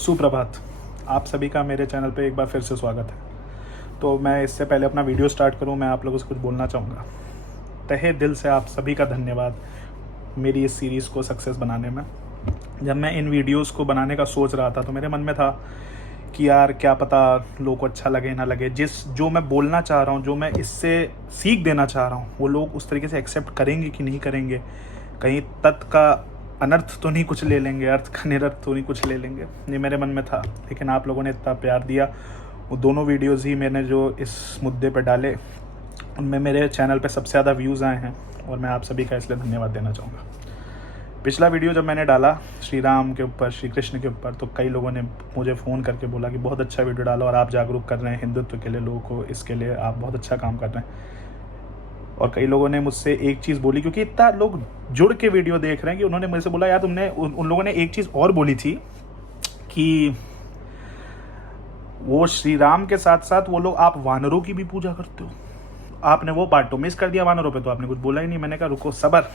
सुप्रभात। आप सभी का मेरे चैनल पे एक बार फिर से स्वागत है। तो मैं इससे पहले अपना वीडियो स्टार्ट करूं, मैं आप लोगों से कुछ बोलना चाहूँगा। तहे दिल से आप सभी का धन्यवाद मेरी इस सीरीज़ को सक्सेस बनाने में। जब मैं इन वीडियोस को बनाने का सोच रहा था तो मेरे मन में था कि यार क्या पता लोगों को अच्छा लगे ना लगे, जो मैं बोलना चाह रहा हूँ, जो मैं इससे सीख देना चाह रहा हूँ, वो लोग उस तरीके से एक्सेप्ट करेंगे कि नहीं करेंगे। कहीं तत् का अनर्थ तो नहीं कुछ ले लेंगे, अर्थ का निरर्थ तो नहीं कुछ ले लेंगे, ये मेरे मन में था। लेकिन आप लोगों ने इतना प्यार दिया, वो दोनों वीडियोज़ ही मैंने जो इस मुद्दे पर डाले उनमें मेरे चैनल पे सबसे ज़्यादा व्यूज़ आए हैं और मैं आप सभी का इसलिए धन्यवाद देना चाहूँगा। पिछला वीडियो जब मैंने डाला श्री राम के ऊपर, श्री कृष्ण के ऊपर, तो कई लोगों ने मुझे फ़ोन करके बोला कि बहुत अच्छा वीडियो डाला और आप जागरूक कर रहे हैं हिंदुत्व के लिए लोगों को, इसके लिए आप बहुत अच्छा काम कर रहे हैं। और कई लोगों ने मुझसे एक चीज़ बोली, क्योंकि इतना लोग जुड़ के वीडियो देख रहे हैं, कि उन्होंने मुझे से बोला यार तुमने उन लोगों ने एक चीज़ और बोली थी कि वो श्री राम के साथ साथ वो लोग, आप वानरों की भी पूजा करते हो। आपने वो पार्ट तो मिस कर दिया वानरों पे, तो आपने कुछ बोला ही नहीं। मैंने कहा रुको सबर,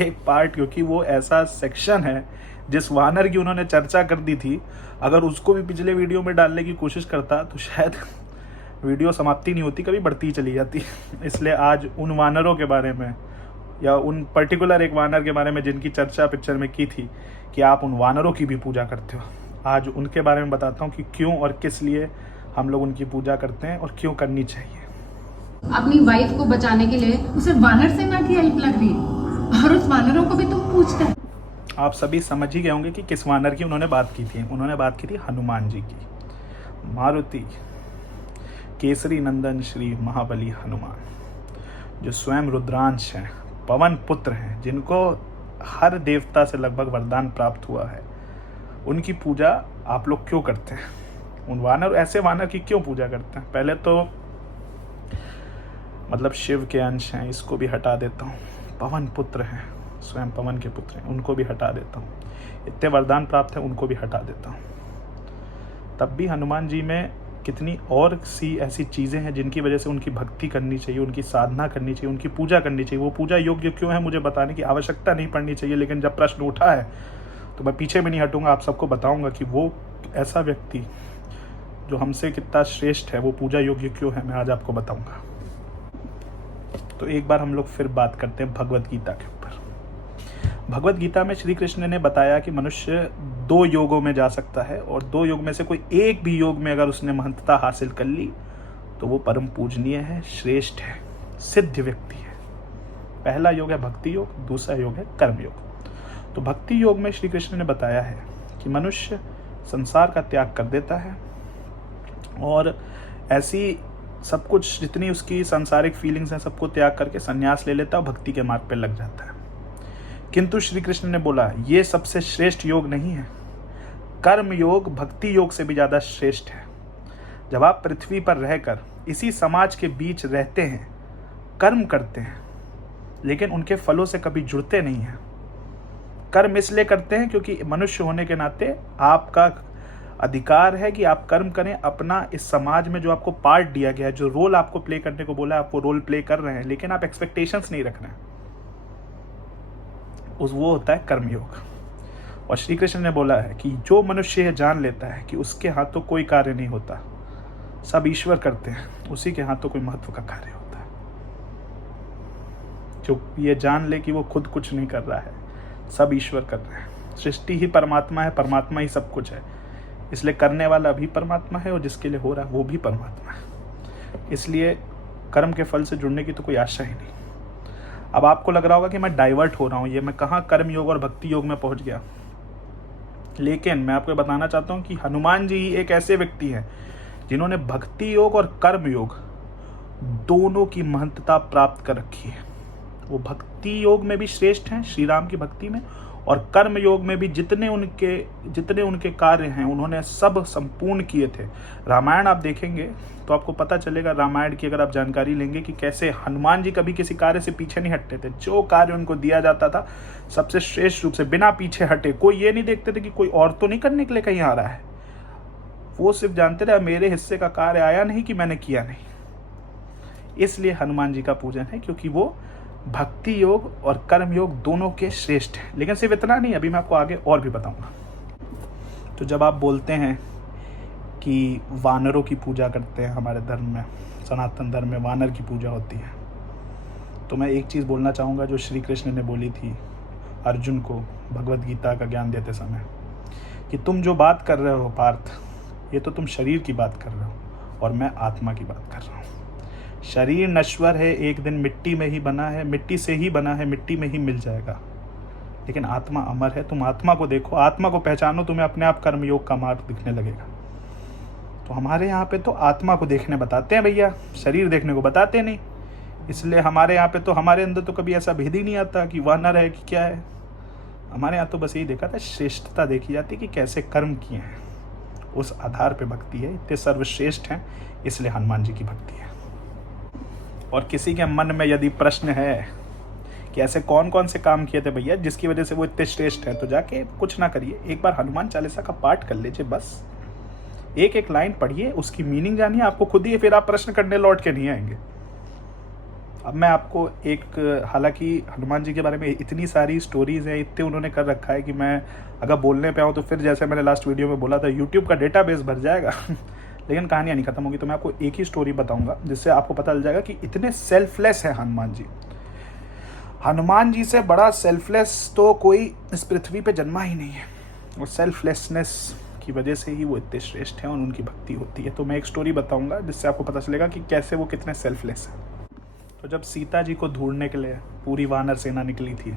एक पार्ट, क्योंकि वो ऐसा सेक्शन है जिस वानर की उन्होंने चर्चा कर दी थी, अगर उसको भी पिछले वीडियो में डालने की कोशिश करता तो शायद वीडियो समाप्ति नहीं होती, कभी बढ़ती चली जाती। इसलिए आज उन वानरों के बारे में, या उन पर्टिकुलर एक वानर के बारे में जिनकी चर्चा पिक्चर में की थी कि आप उन वानरों की भी पूजा करते हो, आज उनके बारे में बताता हूँ कि क्यों और किस लिए हम लोग उनकी पूजा करते हैं और क्यों करनी चाहिए। अपनी वाइफ को बचाने के लिए उसे वानर सेना की हेल्प लग रही है और उस वानरों को भी तुम पूछते हैं। आप सभी समझ ही गए होंगे कि किस वानर की उन्होंने बात की थी। उन्होंने बात की थी हनुमान जी की। मारुति केसरी नंदन श्री महाबली हनुमान, जो स्वयं रुद्रांश हैं, पवन पुत्र हैं, जिनको हर देवता से लगभग वरदान प्राप्त हुआ है, उनकी पूजा आप लोग क्यों करते हैं? उन वानर, ऐसे वानर की क्यों पूजा करते हैं? पहले तो मतलब शिव के अंश हैं, इसको भी हटा देता हूँ। पवन पुत्र हैं, स्वयं पवन के पुत्र हैं, उनको भी हटा देता हूँ। इतने वरदान प्राप्त हैं, उनको भी हटा देता हूँ। तब भी हनुमान जी में कितनी और सी ऐसी चीज़ें हैं जिनकी वजह से उनकी भक्ति करनी चाहिए, उनकी साधना करनी चाहिए, उनकी पूजा करनी चाहिए। वो पूजा योग्य क्यों है मुझे बताने की आवश्यकता नहीं पड़नी चाहिए, लेकिन जब प्रश्न उठा है तो मैं पीछे भी नहीं हटूंगा, आप सबको बताऊंगा कि वो ऐसा व्यक्ति जो हमसे कितना श्रेष्ठ है, वो पूजा योग्य क्यों है, मैं आज आपको बताऊंगा। तो एक बार हम लोग फिर बात करते हैं भगवत गीता के ऊपर। भगवत गीता में श्री कृष्ण ने बताया कि मनुष्य 2 योगों में जा सकता है, और 2 योग में से कोई एक भी योग में अगर उसने महंतता हासिल कर ली तो वो परम पूजनीय है, श्रेष्ठ है, सिद्ध व्यक्ति है। पहला योग है भक्ति योग, दूसरा योग है कर्म योग। तो भक्ति योग में श्री कृष्ण ने बताया है कि मनुष्य संसार का त्याग कर देता है और ऐसी सब कुछ जितनी उसकी सांसारिक फीलिंग्स हैं सबको त्याग करके संन्यास ले लेता है, भक्ति के मार्ग पर लग जाता है। किंतु श्री कृष्ण ने बोला ये सबसे श्रेष्ठ योग नहीं है, कर्म योग भक्ति योग से भी ज़्यादा श्रेष्ठ है। जब आप पृथ्वी पर रहकर इसी समाज के बीच रहते हैं, कर्म करते हैं, लेकिन उनके फलों से कभी जुड़ते नहीं हैं। कर्म इसलिए करते हैं क्योंकि मनुष्य होने के नाते आपका अधिकार है कि आप कर्म करें, अपना इस समाज में जो आपको पार्ट दिया गया है, जो रोल आपको प्ले करने को बोला है, आप वो रोल प्ले कर रहे हैं, लेकिन आप एक्सपेक्टेशंस नहीं रख रहे हैं। वो होता है कर्मयोग। और श्री कृष्ण ने बोला है कि जो मनुष्य यह जान लेता है कि उसके हाथों कोई कार्य नहीं होता, सब ईश्वर करते हैं, उसी के हाथों कोई महत्व का कार्य होता है। जो ये जान ले कि वो खुद कुछ नहीं कर रहा है, सब ईश्वर कर रहे हैं, सृष्टि ही परमात्मा है, परमात्मा ही सब कुछ है, इसलिए करने वाला भी परमात्मा है और जिसके लिए हो रहा है वो भी परमात्मा है। इसलिए कर्म के फल से जुड़ने की तो कोई आशा ही नहीं। अब आपको लग रहा होगा कि मैं डाइवर्ट हो रहा हूँ, ये मैं कहाँ कर्म योग और भक्ति योग में पहुँच गया। लेकिन मैं आपको बताना चाहता हूँ कि हनुमान जी ही एक ऐसे व्यक्ति हैं जिन्होंने भक्ति योग और कर्म योग दोनों की महंतता प्राप्त कर रखी है। वो भक्ति योग में भी श्रेष्ठ हैं, श्री राम की भक्ति में, और कर्म योग में भी जितने उनके कार्य हैं उन्होंने सब संपूर्ण किए थे। रामायण आप देखेंगे तो आपको पता चलेगा, रामायण की अगर आप जानकारी लेंगे कि कैसे हनुमान जी कभी किसी कार्य से पीछे नहीं हटते थे। जो कार्य उनको दिया जाता था सबसे श्रेष्ठ रूप से बिना पीछे हटे, कोई ये नहीं देखते थे कि कोई और तो नहीं करने के लिए कहीं आ रहा है, वो सिर्फ जानते रहे मेरे हिस्से का कार्य आया नहीं कि मैंने किया नहीं। इसलिए हनुमान जी का पूजन है, क्योंकि वो भक्ति योग और कर्म योग दोनों के श्रेष्ठ हैं। लेकिन सिर्फ इतना नहीं, अभी मैं आपको आगे और भी बताऊंगा। तो जब आप बोलते हैं कि वानरों की पूजा करते हैं, हमारे धर्म में, सनातन धर्म में वानर की पूजा होती है, तो मैं एक चीज़ बोलना चाहूँगा जो श्री कृष्ण ने बोली थी अर्जुन को भगवत गीता का ज्ञान देते समय, कि तुम जो बात कर रहे हो पार्थ, ये तो तुम शरीर की बात कर रहे हो और मैं आत्मा की बात कर रहा हूँ। शरीर नश्वर है, एक दिन मिट्टी में ही बना है, मिट्टी से ही बना है, मिट्टी में ही मिल जाएगा, लेकिन आत्मा अमर है। तुम आत्मा को देखो, आत्मा को पहचानो, तुम्हें अपने आप कर्मयोग का मार्ग दिखने लगेगा। तो हमारे यहाँ पे तो आत्मा को देखने बताते हैं भैया, शरीर देखने को बताते नहीं। इसलिए हमारे यहाँ पे तो, हमारे अंदर तो कभी ऐसा भेद ही नहीं आता कि वानर है कि क्या है। हमारे यहाँ तो बस यही देखा था, श्रेष्ठता देखी जाती कि कैसे कर्म किए हैं, उस आधार पे भक्ति है। इतने सर्वश्रेष्ठ हैं, इसलिए हनुमान जी की भक्ति है। और किसी के मन में यदि प्रश्न है कि ऐसे कौन कौन से काम किए थे भैया जिसकी वजह से वो इतने श्रेष्ठ हैं, तो जाके कुछ ना करिए, एक बार हनुमान चालीसा का पाठ कर लीजिए, बस एक एक लाइन पढ़िए, उसकी मीनिंग जानिए, आपको खुद ही फिर आप प्रश्न करने लौट के नहीं आएंगे। अब मैं आपको एक, हालांकि हनुमान जी के बारे में इतनी सारी स्टोरीज़ हैं, इतने उन्होंने कर रखा है कि मैं अगर बोलने पे आऊँ तो फिर जैसे मैंने लास्ट वीडियो में बोला था यूट्यूब का डेटाबेस भर जाएगा लेकिन कहानियाँ नहीं खत्म होगी। तो मैं आपको एक ही स्टोरी बताऊँगा जिससे आपको पता चल जाएगा कि इतने सेल्फलेस हैं हनुमान जी। हनुमान जी से बड़ा सेल्फलेस तो कोई इस पृथ्वी पे जन्मा ही नहीं है, और सेल्फलेसनेस की वजह से ही वो इतने श्रेष्ठ हैं और उनकी भक्ति होती है। तो मैं एक स्टोरी बताऊंगा जिससे आपको पता चलेगा कि कैसे वो कितने सेल्फलेस हैं। तो जब सीता जी को ढूंढने के लिए पूरी वानर सेना निकली थी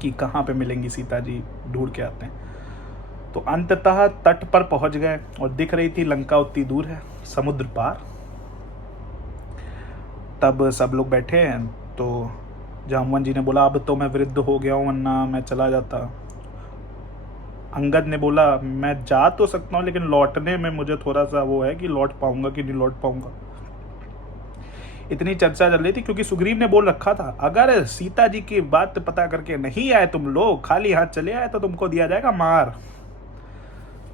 कि कहाँ पे मिलेंगी सीता जी, ढूंढ के आते हैं, तो अंततः तट पर पहुंच गए और दिख रही थी लंका उतनी दूर है, समुद्र पार। तब सब लोग बैठे हैं, तो जामवन जी ने बोला अब तो मैं वृद्ध हो गया हूँ, वरना मैं चला जाता। अंगद ने बोला मैं जा तो सकता हूँ, लेकिन लौटने में मुझे थोड़ा सा वो है कि लौट पाऊंगा कि नहीं लौट पाऊंगा। इतनी चर्चा चल रही थी क्योंकि सुग्रीव ने बोल रखा था अगर सीता जी की बात पता करके नहीं आए तुम लोग, खाली हाथ चले आए तो तुमको दिया जाएगा मार।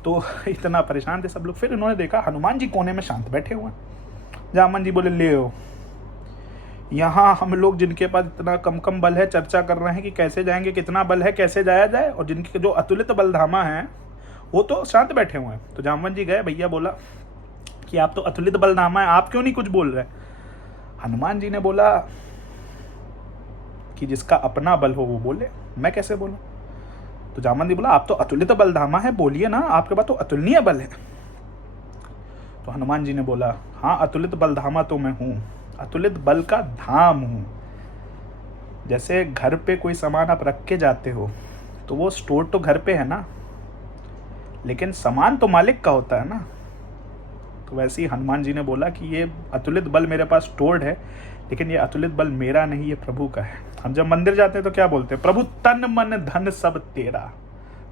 तो इतना परेशान थे सब लोग। फिर इन्होंने देखा हनुमान जी कोने में शांत बैठे हुए हैं। जामवन जी बोले ले हो, यहाँ हम लोग जिनके पास इतना कम बल है चर्चा कर रहे हैं कि कैसे जाएंगे, कितना बल है, कैसे जाया जाए, और जिनके जो अतुलित बलधामा हैं वो तो शांत बैठे हुए हैं। तो जामवन जी गए, भैया बोला कि आप तो अतुलित बलधामा है, आप क्यों नहीं कुछ बोल रहे। हनुमान जी ने बोला कि जिसका अपना बल हो वो बोले, मैं कैसे बोलूं। तो जामवन जी बोला आप तो अतुलित बलधामा है, बोलिए ना, आपके पास तो अतुलनीय बल है। तो हनुमान जी ने बोला हाँ अतुलित बलधामा तो मैं हूं, अतुलित बल का धाम हूं। जैसे घर पे कोई सामान आप रख के जाते हो तो वो स्टोर तो घर पे है ना, लेकिन सामान तो मालिक का होता है ना। तो वैसे ही हनुमान जी ने बोला कि ये अतुलित बल मेरे पास स्टोर्ड है, लेकिन ये अतुलित बल मेरा नहीं, ये प्रभु का है। हम जब मंदिर जाते हैं तो क्या बोलते हैं, प्रभु तन मन धन सब तेरा।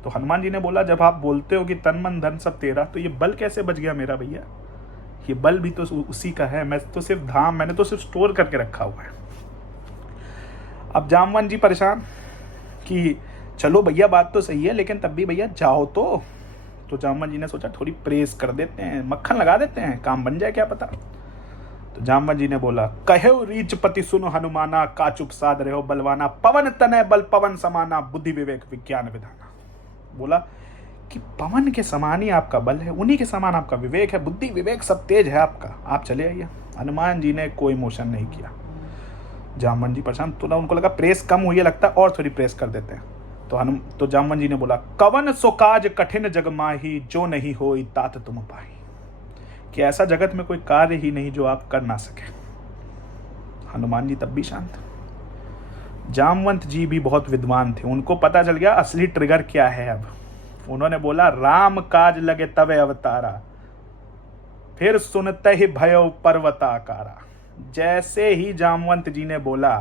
तो हनुमान जी ने बोला जब आप बोलते हो कि तन मन धन सब तेरा, तो ये बल कैसे बच गया मेरा भैया, ये बल भी तो उसी का है, मैं तो सिर्फ धाम, मैंने तो सिर्फ स्टोर करके रखा हुआ है। अब जामवन जी परेशान कि चलो भैया बात तो सही है, लेकिन तब भी भैया जाओ तो जामवन जी ने सोचा थोड़ी प्रेस कर देते हैं, मक्खन लगा देते हैं, काम बन जाए क्या पता। तो जामवन जी ने बोला कहो रीच पति सुनो हनुमाना, का चुप साध रहे हो बलवाना, पवन तनय बल पवन समाना, बुद्धि विवेक विज्ञान विधाना। बोला कि पवन के समान ही आपका बल है, उन्हीं के समान आपका विवेक है, बुद्धि विवेक सब तेज है आपका, आप चले आइए। हनुमान जी ने कोई मोशन नहीं किया। जामवन जी परेशान, तो ना उनको लगा प्रेस कम हुई है लगता है, और थोड़ी प्रेस कर देते हैं। तो जामवन जी ने बोला कवन सो काज कठिन जग माही, जो नहीं होई तात तुम पाही। कि ऐसा जगत में कोई कार्य ही नहीं जो आप कर ना सके। हनुमान जी तब भी शांत। जामवंत जी भी बहुत विद्वान थे, उनको पता चल गया असली ट्रिगर क्या है। अब उन्होंने बोला राम काज लगे तवे अवतारा, फिर सुनते ही भयो पर्वताकारा। जैसे ही जामवंत जी ने बोला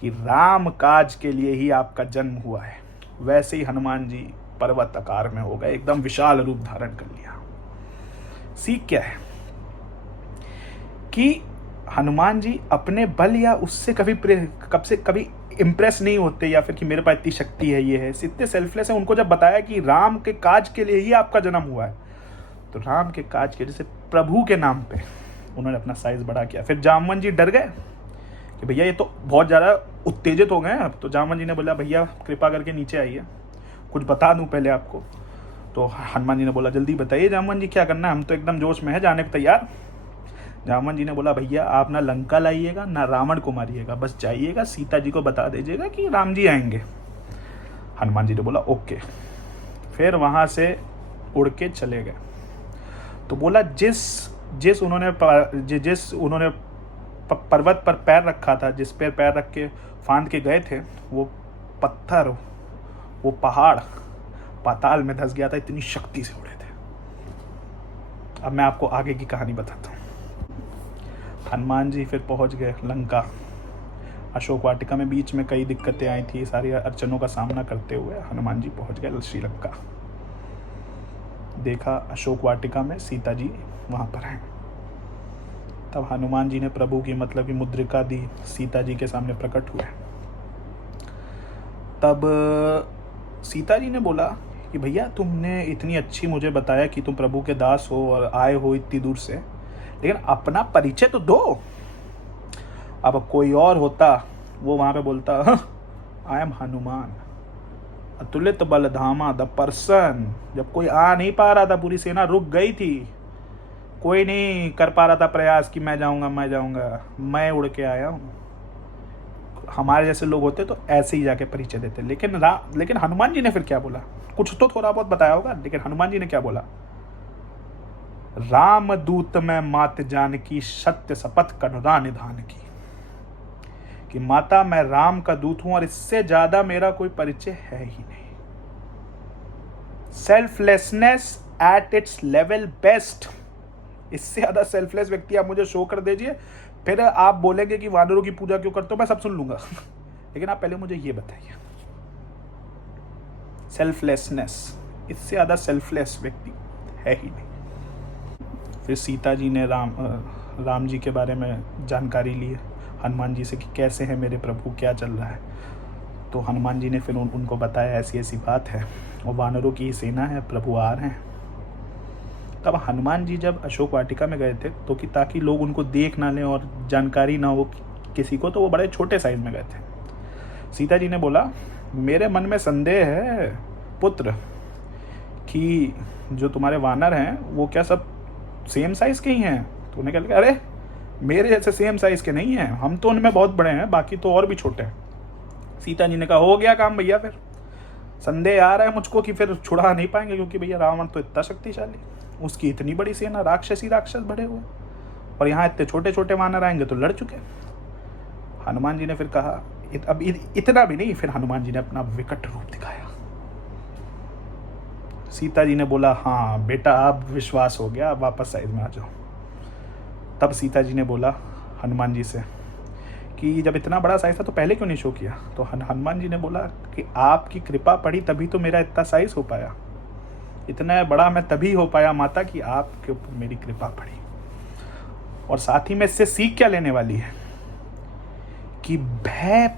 कि राम काज के लिए ही आपका जन्म हुआ है, वैसे ही हनुमान जी पर्वत आकार में हो गए, एकदम विशाल रूप धारण कर लिया। सीख क्या है कि हनुमान जी अपने बल या उससे कभी इम्प्रेस नहीं होते, या फिर कि मेरे पास इतनी शक्ति है, ये है, इतने सेल्फलेस है। उनको जब बताया कि राम के काज के लिए ही आपका जन्म हुआ है, तो राम के काज के जैसे प्रभु के नाम पे उन्होंने अपना साइज बड़ा किया। फिर जामवन जी डर गए कि भैया ये तो बहुत ज़्यादा उत्तेजित हो गए हैं। अब तो जामवन जी ने बोला भैया कृपा करके नीचे आइए, कुछ बता दूं पहले आपको। तो हनुमान जी ने बोला जल्दी बताइए जामवन जी क्या करना है, हम तो एकदम जोश में है, जाने को तैयार। जामवन जी ने बोला भैया आप ना लंका लाइएगा ना रावण को मारिएगा, बस जाइएगा सीता जी को बता दीजिएगा कि राम जी आएंगे। हनुमान जी ने बोला ओके। फिर वहाँ से उड़ के चले गए। तो बोला जिस उन्होंने पर्वत पर पैर रखा था, जिस पर पैर रख के फांद के गए थे, वो पत्थर, वो पहाड़ पाताल में धंस गया था, इतनी शक्ति से उड़े थे। अब मैं आपको आगे की कहानी बताता हूँ। हनुमान जी फिर पहुँच गए लंका। अशोक वाटिका में बीच में कई दिक्कतें आई थी, सारी अड़चनों का सामना करते हुए हनुमान जी पहुँच गए श्रीलंका। देखा अशोक वाटिका में सीता जी वहाँ पर हैं। तब हनुमान जी ने प्रभु की मतलब की मुद्रिका दी, सीता जी के सामने प्रकट हुए। तब सीता जी ने बोला कि भैया तुमने इतनी अच्छी मुझे बताया कि तुम प्रभु के दास हो और आए हो इतनी दूर से, लेकिन अपना परिचय तो दो। अब कोई और होता वो वहाँ पे बोलता आई एम हनुमान अतुलित बलधामा द पर्सन। जब कोई आ नहीं पा रहा था, पूरी सेना रुक गई थी, कोई नहीं कर पा रहा था प्रयास कि मैं जाऊंगा, मैं उड़ के आया हूँ। हमारे जैसे लोग होते तो ऐसे ही जाके परिचय देते। लेकिन हनुमान जी ने फिर क्या बोला, कुछ तो थोड़ा बहुत बताया होगा, लेकिन हनुमान जी ने क्या बोला, राम दूत में मात जानकी सत्य शपथ कनुरा निधान की, कि माता मैं राम का दूत हूं और इससे ज्यादा मेरा कोई परिचय है ही नहीं। Selflessness at its level best. इससे ज्यादा सेल्फलेस व्यक्ति आप मुझे शो कर दीजिए, फिर आप बोलेंगे कि वानरों की पूजा क्यों करते हो, मैं सब सुन लूंगा। लेकिन आप पहले मुझे ये बताइए, सेल्फलेसनेस, इससे ज्यादा सेल्फलेस व्यक्ति है ही नहीं। फिर सीता जी ने राम जी के बारे में जानकारी ली हनुमान जी से कि कैसे है मेरे प्रभु, क्या चल रहा है। तो हनुमान जी ने फिर उनको बताया ऐसी ऐसी बात है, और वानरों की ही सेना है, प्रभु आ रहे हैं। तब हनुमान जी जब अशोक वाटिका में गए थे तो कि ताकि लोग उनको देख ना लें और जानकारी ना हो किसी को, तो वो बड़े छोटे साइज में गए थे। सीता जी ने बोला मेरे मन में संदेह है पुत्र कि जो तुम्हारे वानर हैं वो क्या सब सेम साइज के ही हैं। तो उन्हें क्या लगा, अरे मेरे जैसे सेम साइज के नहीं हैं, हम तो उनमें बहुत बड़े हैं, बाकी तो और भी छोटे हैं। सीता जी ने कहा हो गया काम भैया, फिर संदेह आ रहा है मुझको कि फिर छुड़ा नहीं पाएंगे, क्योंकि भैया रावण तो इतना शक्तिशाली, उसकी इतनी बड़ी सेना, राक्षस भरे हुए, और यहाँ इतने छोटे छोटे वानर आएंगे तो लड़ चुके। हनुमान जी ने फिर कहा अब इतना भी नहीं, फिर हनुमान जी ने अपना विकट रूप दिखाया। सीता जी ने बोला हाँ बेटा अब विश्वास हो गया, अब वापस साइड में आ जाओ। तब सीता जी ने बोला हनुमान जी से कि जब इतना बड़ा साइज था तो पहले क्यों नहीं शो किया। तो हनुमान जी ने बोला कि आपकी कृपा पड़ी तभी तो मेरा इतना साइज हो पाया, इतना बड़ा मैं तभी हो पाया माता कि आपके ऊपर मेरी कृपा पड़ी। और साथ ही में इससे सीख क्या लेने वाली है कि भय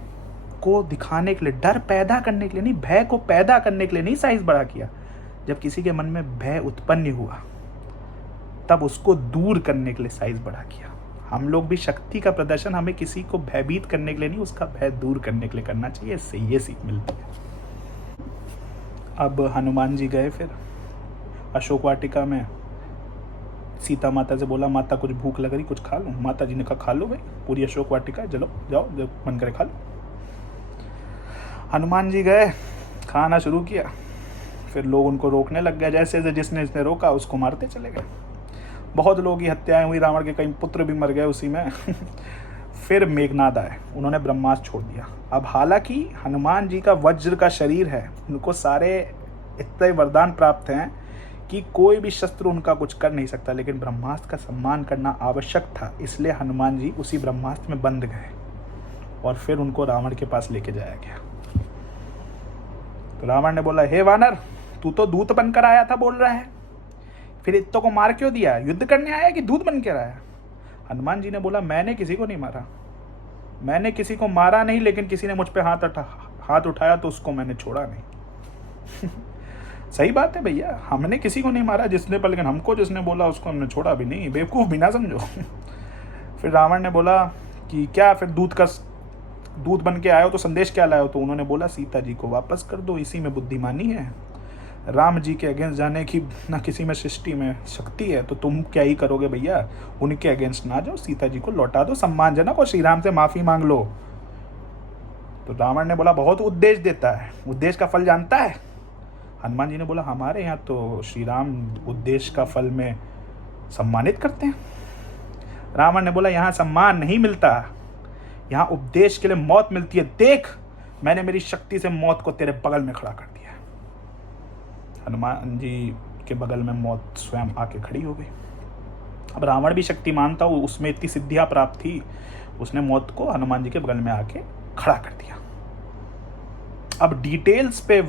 को दिखाने के लिए, डर पैदा करने के लिए नहीं, भय को पैदा करने के लिए नहीं साइज बड़ा किया। जब किसी के मन में भय उत्पन्न हुआ तब उसको दूर करने के लिए साइज बड़ा किया। हम लोग भी शक्ति का प्रदर्शन हमें किसी को भयभीत करने के लिए नहीं, उसका भय दूर करने के लिए करना चाहिए। इससे ये सीख मिलती है। अब हनुमान जी गए फिर अशोक वाटिका में, सीता माता से बोला माता कुछ भूख लग रही, कुछ खा लूं। माता जी ने कहा खा लो भाई, पूरी अशोक वाटिका है, चलो जाओ जब मन करे खा लो। हनुमान जी गए, खाना शुरू किया, फिर लोग उनको रोकने लग गए, जैसे जिसने रोका उसको मारते चले गए। बहुत लोगों की हत्याएं हुई, रावण के कई पुत्र भी मर गए उसी में। फिर मेघनाद आए, उन्होंने ब्रह्मास्त्र छोड़ दिया। अब हालांकि हनुमान जी का वज्र का शरीर है, उनको सारे इतने वरदान प्राप्त हैं कि कोई भी शस्त्र उनका कुछ कर नहीं सकता, लेकिन ब्रह्मास्त्र का सम्मान करना आवश्यक था, इसलिए हनुमान जी उसी ब्रह्मास्त्र में बंद गए और फिर उनको रावण के पास लेके जाया गया। तो रावण ने बोला हे वानर, तू तो दूत बनकर आया था बोल रहा है, फिर इत्तों को मार क्यों दिया, युद्ध करने आया कि दूत बन के आया। हनुमान जी ने बोला मैंने किसी को नहीं मारा, मैंने किसी को मारा नहीं, लेकिन किसी ने मुझ पे हाथ उठाया तो उसको मैंने छोड़ा नहीं। सही बात है भैया, हमने किसी को नहीं मारा जिसने पर, लेकिन हमको जिसने बोला उसको हमने छोड़ा भी नहीं, बेवकूफ़ भी ना समझो। फिर रावण ने बोला कि क्या फिर दूत बन के आए हो तो संदेश क्या लाए हो। तो उन्होंने बोला सीता जी को वापस कर दो, इसी में बुद्धिमानी है। राम जी के अगेंस्ट जाने की ना किसी में सृष्टि में शक्ति है, तो तुम क्या ही करोगे भैया, उनके अगेंस्ट ना जाओ, सीता जी को लौटा दो, सम्मानजनक, और श्री राम से माफ़ी मांग लो। तो रावण ने बोला बहुत उद्देश्य देता है, उद्देश्य का फल जानता है। हनुमान जी ने बोला हमारे यहाँ तो श्री राम उद्देश्य का फल में सम्मानित करते हैं। रावण ने बोला यहाँ सम्मान नहीं मिलता, यहाँ उपदेश के लिए मौत मिलती है। देख, मैंने मेरी शक्ति से मौत को तेरे बगल में खड़ा कर दिया। हनुमान जी के बगल में मौत स्वयं आके खड़ी हो गई। अब रावण भी शक्तिमान था, उसमें इतनी सिद्धियां प्राप्त थी, उसने मौत को हनुमान जी के बगल में आके खड़ा कर दिया। अब डिटेल्स पे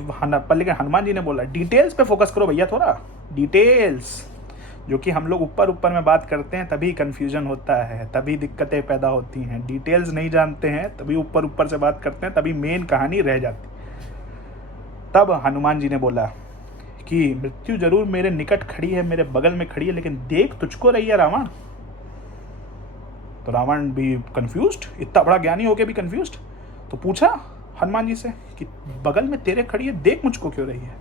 लेकिन हनुमान जी ने बोला डिटेल्स पे फोकस करो भैया, थोड़ा डिटेल्स, जो कि हम लोग ऊपर में बात करते हैं तभी कंफ्यूजन होता है, तभी दिक्कतें पैदा होती हैं। डिटेल्स नहीं जानते हैं तभी ऊपर से बात करते हैं, तभी मेन कहानी रह जाती। तब हनुमान जी ने बोला कि मृत्यु जरूर मेरे निकट खड़ी है, मेरे बगल में खड़ी है, लेकिन देख तुझको रही है रावण। तो रावण भी कंफ्यूज्ड, इतना बड़ा ज्ञानी होके भी कंफ्यूज्ड। तो पूछा हनुमान जी से कि बगल में तेरे खड़ी है, देख मुझको क्यों रही है।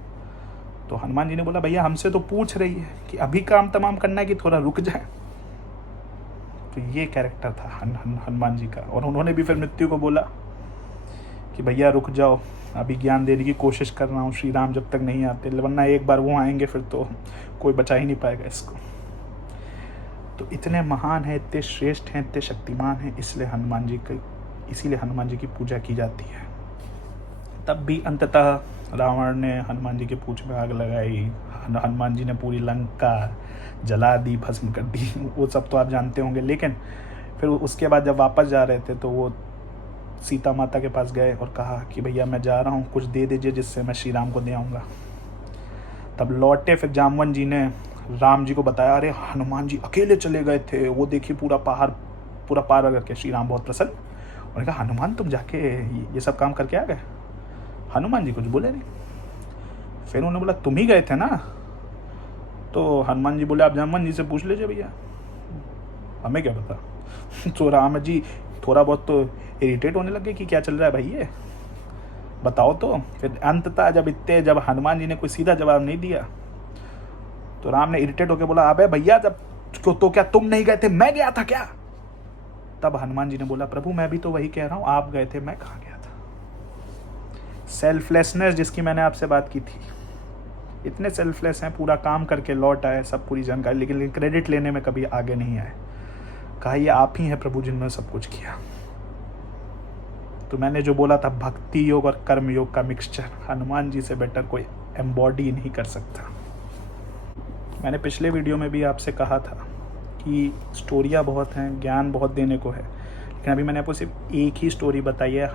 तो हनुमान जी ने बोला भैया हमसे तो पूछ रही है कि अभी काम तमाम करना है कि थोड़ा रुक जाए। तो ये कैरेक्टर था हनुमान जी का। और उन्होंने भी फिर मृत्यु को बोला कि भैया रुक जाओ, अभी ज्ञान देने की कोशिश कर रहा हूँ, श्री राम जब तक नहीं आते, वरना एक बार वो आएंगे फिर तो कोई बचा ही नहीं पाएगा इसको। तो इतने महान हैं, इतने श्रेष्ठ हैं, इतने शक्तिमान हैं, इसीलिए हनुमान जी की पूजा की जाती है। तब भी अंततः रावण ने हनुमान जी के पूंछ में आग लगाई, हनुमान जी ने पूरी लंका जला दी, भस्म कर दी, वो सब तो आप जानते होंगे। लेकिन फिर उसके बाद जब वापस जा रहे थे तो वो सीता माता के पास गए और कहा कि भैया मैं जा रहा हूँ, कुछ दे दीजिए जिससे मैं श्री राम को दे आऊँगा। तब लौटे, फिर जामवन जी ने राम जी को बताया अरे हनुमान जी अकेले चले गए थे, वो देखिए पूरा पार करके। श्री राम बहुत प्रसन्न, उन्होंने कहा हनुमान तुम जाके ये सब काम करके आ गए। हनुमान जी कुछ बोले नहीं। फिर उन्होंने बोला तुम ही गए थे ना। तो हनुमान जी बोले आप जामवन जी से पूछ लीजिए भैया, हमें क्या पता। तो राम जी थोड़ा बहुत तो इरिटेट होने लगे कि क्या चल रहा है भाई, ये बताओ तो। फिर अंततः जब हनुमान जी ने कोई सीधा जवाब नहीं दिया तो राम ने इरिटेट होकर बोला अबे भैया जब तो क्या तुम नहीं गए थे, मैं गया था क्या। तब हनुमान जी ने बोला प्रभु मैं भी तो वही कह रहा हूँ, आप गए थे, मैं कहाँ गया था। सेल्फलेसनेस जिसकी मैंने आपसे बात की थी, इतने सेल्फलेस हैं, पूरा काम करके लौट आए, सब पूरी जानकारी, लेकिन क्रेडिट लेने में कभी आगे नहीं आए। कहा ये आप ही हैं प्रभु जिन्होंने सब कुछ किया। तो मैंने जो बोला था भक्ति योग और कर्म योग का मिक्सचर, हनुमान जी से बेटर कोई एम्बॉडी नहीं कर सकता। मैंने पिछले वीडियो में भी आपसे कहा था कि स्टोरियाँ बहुत हैं, ज्ञान बहुत देने को है, लेकिन अभी मैंने आपको सिर्फ एक ही स्टोरी बताई है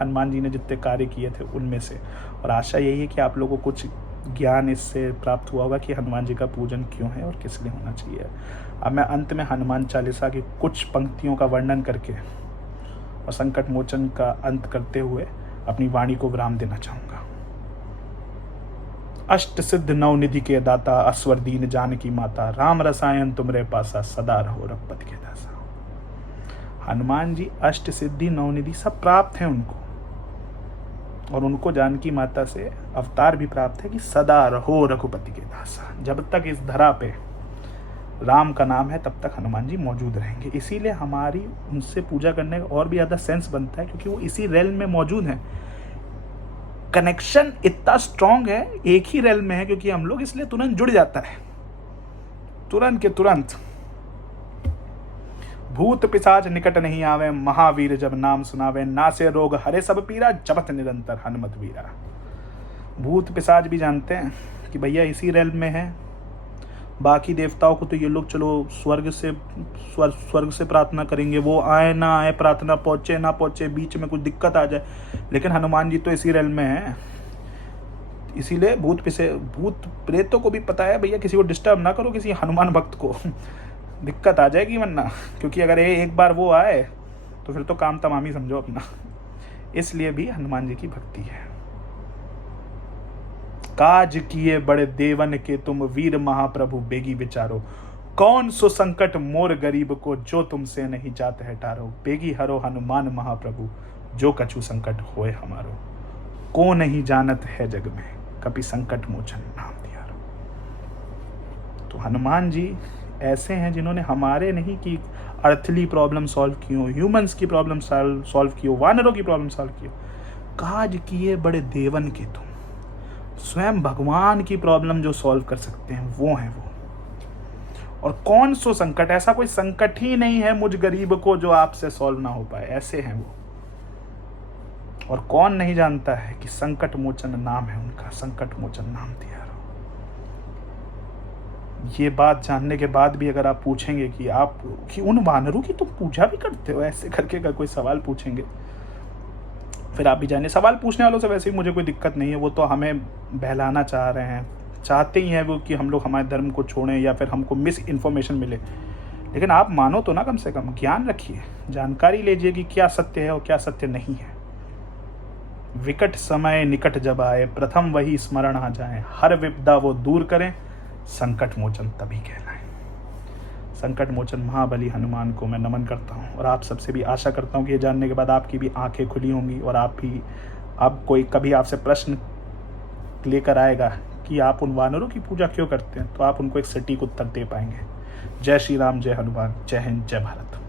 हनुमान जी ने जितने कार्य किए थे उनमें से। और आशा यही है कि आप लोगों को कुछ ज्ञान इससे प्राप्त हुआ होगा कि हनुमान जी का पूजन क्यों है और किस लिए होना चाहिए। अब मैं अंत में हनुमान चालीसा की कुछ पंक्तियों का वर्णन करके और संकट मोचन का अंत करते हुए अपनी वाणी को विराम देना चाहूँगा। अष्ट सिद्ध नवनिधि के दाता, अस्वर दीन जानकी माता, राम रसायन तुमरे पासा, सदा रहो रघुपति के दासा। हनुमान जी अष्ट सिद्धि नवनिधि सब प्राप्त हैं उनको, और उनको जानकी माता से अवतार भी प्राप्त है कि सदा रहो रघुपति के दासा। जब तक इस धरा पे राम का नाम है तब तक हनुमान जी मौजूद रहेंगे। इसीलिए हमारी उनसे पूजा करने का और भी ज़्यादा सेंस बनता है, क्योंकि वो इसी रेल में मौजूद हैं। कनेक्शन इतना स्ट्रांग है, एक ही रेल में है, क्योंकि हम लोग इसलिए तुरंत जुड़ जाता है, तुरंत के तुरंत। भूत पिशाच निकट नहीं आवे, महावीर जब नाम सुनावे, नासे रोग हरे सब पीरा, जपत निरंतर हनुमत वीरा। भूत पिशाच भी जानते हैं कि भैया इसी रेल में है। बाकी देवताओं को तो ये लोग चलो स्वर्ग से प्रार्थना करेंगे, वो आए ना आए, प्रार्थना पहुँचे ना पहुँचे, बीच में कुछ दिक्कत आ जाए, लेकिन हनुमान जी तो इसी रेल में है। इसीलिए भूत प्रेतों को भी पता है भैया किसी को डिस्टर्ब ना करो, किसी हनुमान भक्त को दिक्कत आ जाएगी वरना, क्योंकि अगर एक बार वो आए तो फिर तो काम तमाम ही समझो अपना। इसलिए भी हनुमान जी की भक्ति है। काज किए बड़े देवन के तुम, वीर महाप्रभु बेगी विचारो, कौन सो संकट मोर गरीब को, जो तुमसे नहीं जात है टारो, बेगी हरो हनुमान महाप्रभु, जो कछु संकट होए हमारो, को नहीं जानत है जग में, कभी संकट मोचन नाम दिया। तो हनुमान जी ऐसे हैं जिन्होंने हमारे नहीं की अर्थली प्रॉब्लम सॉल्व की हो, ह्यूमंस की प्रॉब्लम सॉल्व की हो, वानरों की प्रॉब्लम सॉल्व की हो। काज किए बड़े देवन के तुम, स्वयं भगवान की प्रॉब्लम जो सॉल्व कर सकते हैं वो हैं वो। और कौन सो संकट, ऐसा कोई संकट ही नहीं है मुझ गरीब को जो आपसे सॉल्व ना हो पाए, ऐसे हैं वो। और कौन नहीं जानता है कि संकट मोचन नाम है उनका, संकट मोचन नाम दिया। ये बात जानने के बाद भी अगर आप पूछेंगे कि उन वानरों की तुम पूजा भी करते हो, ऐसे करके अगर कोई सवाल पूछेंगे, फिर आप भी जानिए सवाल पूछने वालों से वैसे ही मुझे कोई दिक्कत नहीं है, वो तो हमें बहलाना चाह रहे हैं, चाहते ही हैं वो कि हम लोग हमारे धर्म को छोड़ें या फिर हमको मिस इन्फॉर्मेशन मिले। लेकिन आप मानो तो ना, कम से कम ज्ञान रखिए, जानकारी लीजिए कि क्या सत्य है और क्या सत्य नहीं है। विकट समय निकट जब आए, प्रथम वही स्मरण आ जाए, हर विपदा वो दूर करें, संकट मोचन तभी कहलाएं। संकट मोचन महाबली हनुमान को मैं नमन करता हूँ और आप सबसे भी आशा करता हूँ कि ये जानने के बाद आपकी भी आंखें खुली होंगी और आप कोई कभी आपसे प्रश्न लेकर आएगा कि आप उन वानरों की पूजा क्यों करते हैं, तो आप उनको एक सटीक उत्तर दे पाएंगे। जय श्री राम, जय हनुमान, जय हिंद, जय भारत।